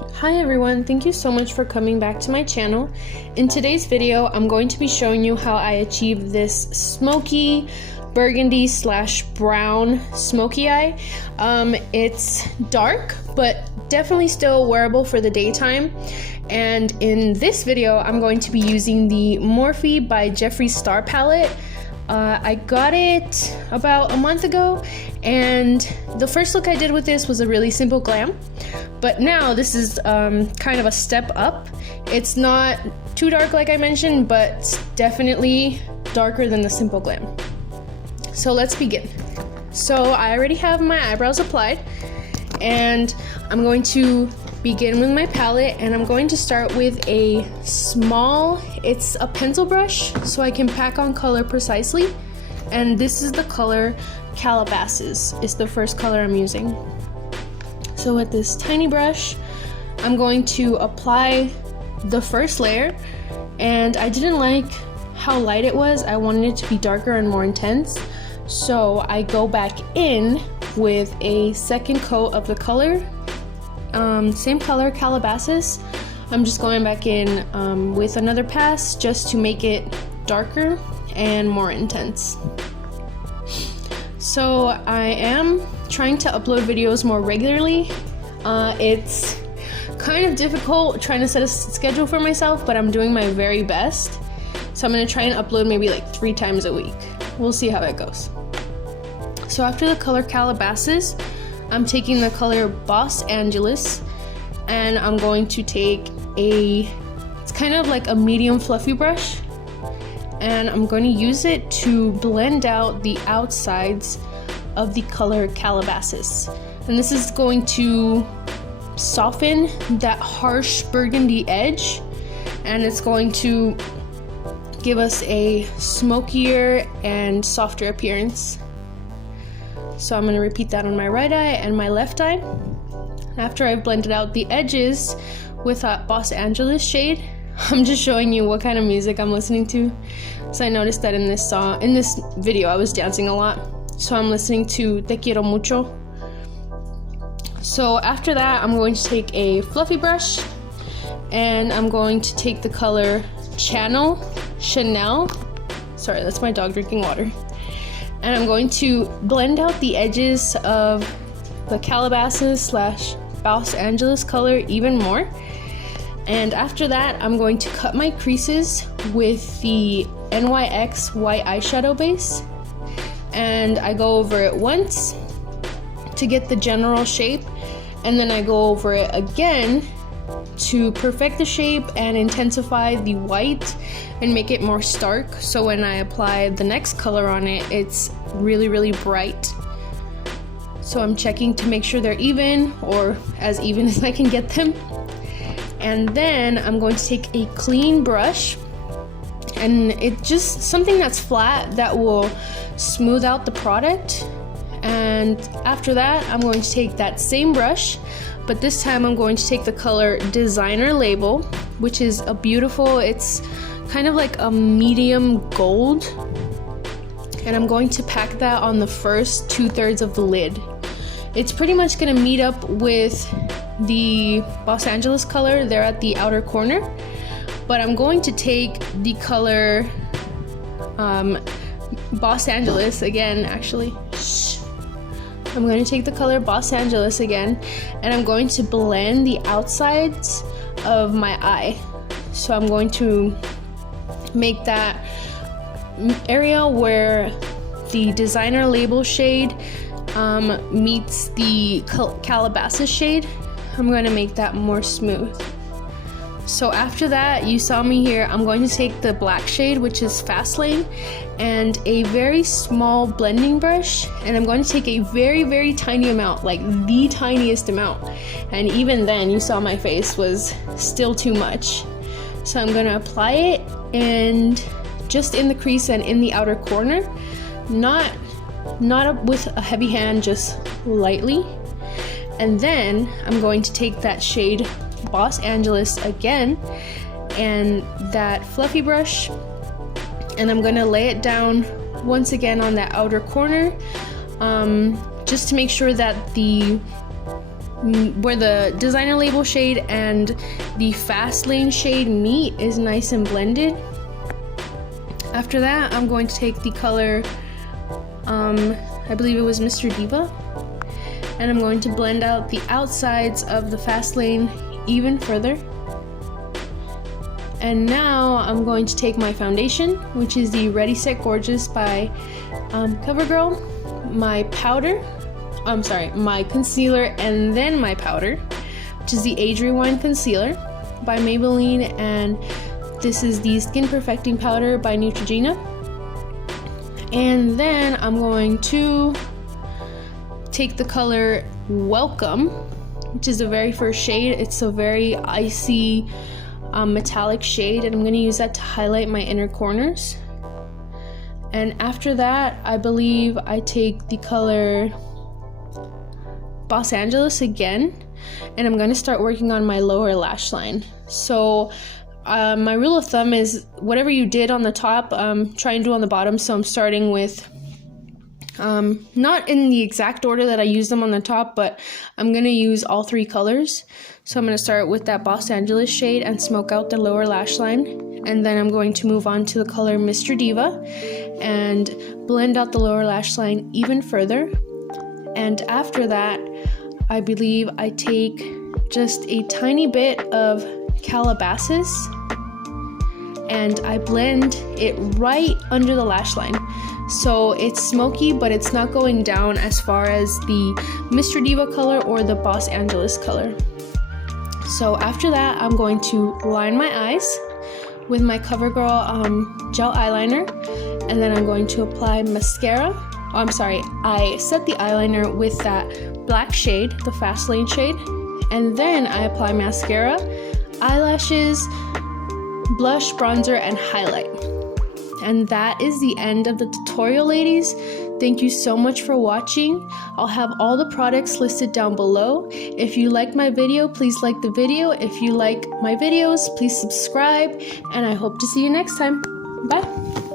Hi everyone, thank you so much for coming back to my channel. In today's video, I'm going to be showing you how I achieved this smoky burgundy / brown smoky eye. It's dark, but definitely still wearable for the daytime. And in this video, I'm going to be using the Morphe by Jeffree Star palette. I got it about a month ago, and the first look I did with this was a really simple glam, but now this is kind of a step up. It's not too dark like I mentioned, but definitely darker than the simple glam. So let's begin. So I already have my eyebrows applied, and I'm going to begin with my palette, and I'm going to start with a small, it's a pencil brush, so I can pack on color precisely. And this is the color Calabasas. It's the first color I'm using. So with this tiny brush, I'm going to apply the first layer, and I didn't like how light it was. I wanted it to be darker and more intense. So I go back in with a second coat of the color. Same color, Calabasas. I'm just going back in with another pass just to make it darker and more intense. So I am trying to upload videos more regularly. It's kind of difficult trying to set a schedule for myself, but I'm doing my very best. So I'm going to try and upload maybe like 3 times a week. We'll see how that goes. So after the color Calabasas, I'm taking the color Los Angeles, and I'm going to take it's kind of like a medium fluffy brush, and I'm going to use it to blend out the outsides of the color Calabasas. And this is going to soften that harsh burgundy edge, and it's going to give us a smokier and softer appearance. So I'm going to repeat that on my right eye and my left eye. After I've blended out the edges with a Los Angeles shade, I'm just showing you what kind of music I'm listening to. So I noticed that in this video, I was dancing a lot. So I'm listening to Te Quiero Mucho. So after that, I'm going to take a fluffy brush, and I'm going to take the color Chanel. Sorry, that's my dog drinking water. And I'm going to blend out the edges of the Calabasas / Los Angeles color even more. And after that, I'm going to cut my creases with the NYX white eyeshadow base. And I go over it once to get the general shape, and then I go over it again to perfect the shape and intensify the white and make it more stark, so when I apply the next color on it, it's really, really bright. So I'm checking to make sure they're even, or as even as I can get them. And then I'm going to take a clean brush, and it's just something that's flat that will smooth out the product. And after that, I'm going to take that same brush, but this time I'm going to take the color Designer Label, which is a beautiful, it's kind of like a medium gold, and I'm going to pack that on the first 2/3 of the lid. It's pretty much going to meet up with the Los Angeles color there at the outer corner, but I'm going to take the color Los Angeles again, actually. I'm going to take the color Los Angeles again, and I'm going to blend the outsides of my eye. So I'm going to make that area where the Designer Label shade meets the Calabasas shade. I'm going to make that more smooth. So after that, you saw me here, I'm going to take the black shade, which is Fast Lane, and a very small blending brush, and I'm going to take a very, very tiny amount, like the tiniest amount. And even then, you saw my face was still too much. So I'm going to apply it, and just in the crease and in the outer corner, not with a heavy hand, just lightly. And then I'm going to take that shade Los Angeles again, and that fluffy brush, and I'm going to lay it down once again on that outer corner, just to make sure that the where the designer label shade and the fast lane shade meet is nice and blended. After that, I'm going to take the color, I believe it was Mr. Diva, and I'm going to blend out the outsides of the fast lane even further. And now I'm going to take my foundation, which is the Ready Set Gorgeous by CoverGirl, my powder, my concealer, and then my powder, which is the Age Rewind Concealer by Maybelline, and this is the Skin Perfecting Powder by Neutrogena. And then I'm going to take the color Welcome, which is the very first shade. It's a very icy metallic shade, and I'm going to use that to highlight my inner corners. And after that, I believe I take the color Los Angeles again, and I'm going to start working on my lower lash line. So my rule of thumb is whatever you did on the top, try and do on the bottom. So I'm starting with not in the exact order that I use them on the top, but I'm going to use all three colors. So I'm going to start with that Los Angeles shade and smoke out the lower lash line, and then I'm going to move on to the color Mr. Diva and blend out the lower lash line even further. And after that, I believe I take just a tiny bit of Calabasas and I blend it right under the lash line. So it's smoky, but it's not going down as far as the Mr. Diva color or the Los Angeles color. So after that, I'm going to line my eyes with my CoverGirl gel eyeliner, and then I'm going to apply mascara. I set the eyeliner with that black shade, the Fast Lane shade, and then I apply mascara, eyelashes, blush, bronzer, and highlight. And that is the end of the tutorial, ladies. Thank you so much for watching. I'll have all the products listed down below. If you liked my video, please like the video. If you like my videos, please subscribe, and I hope to see you next time. Bye.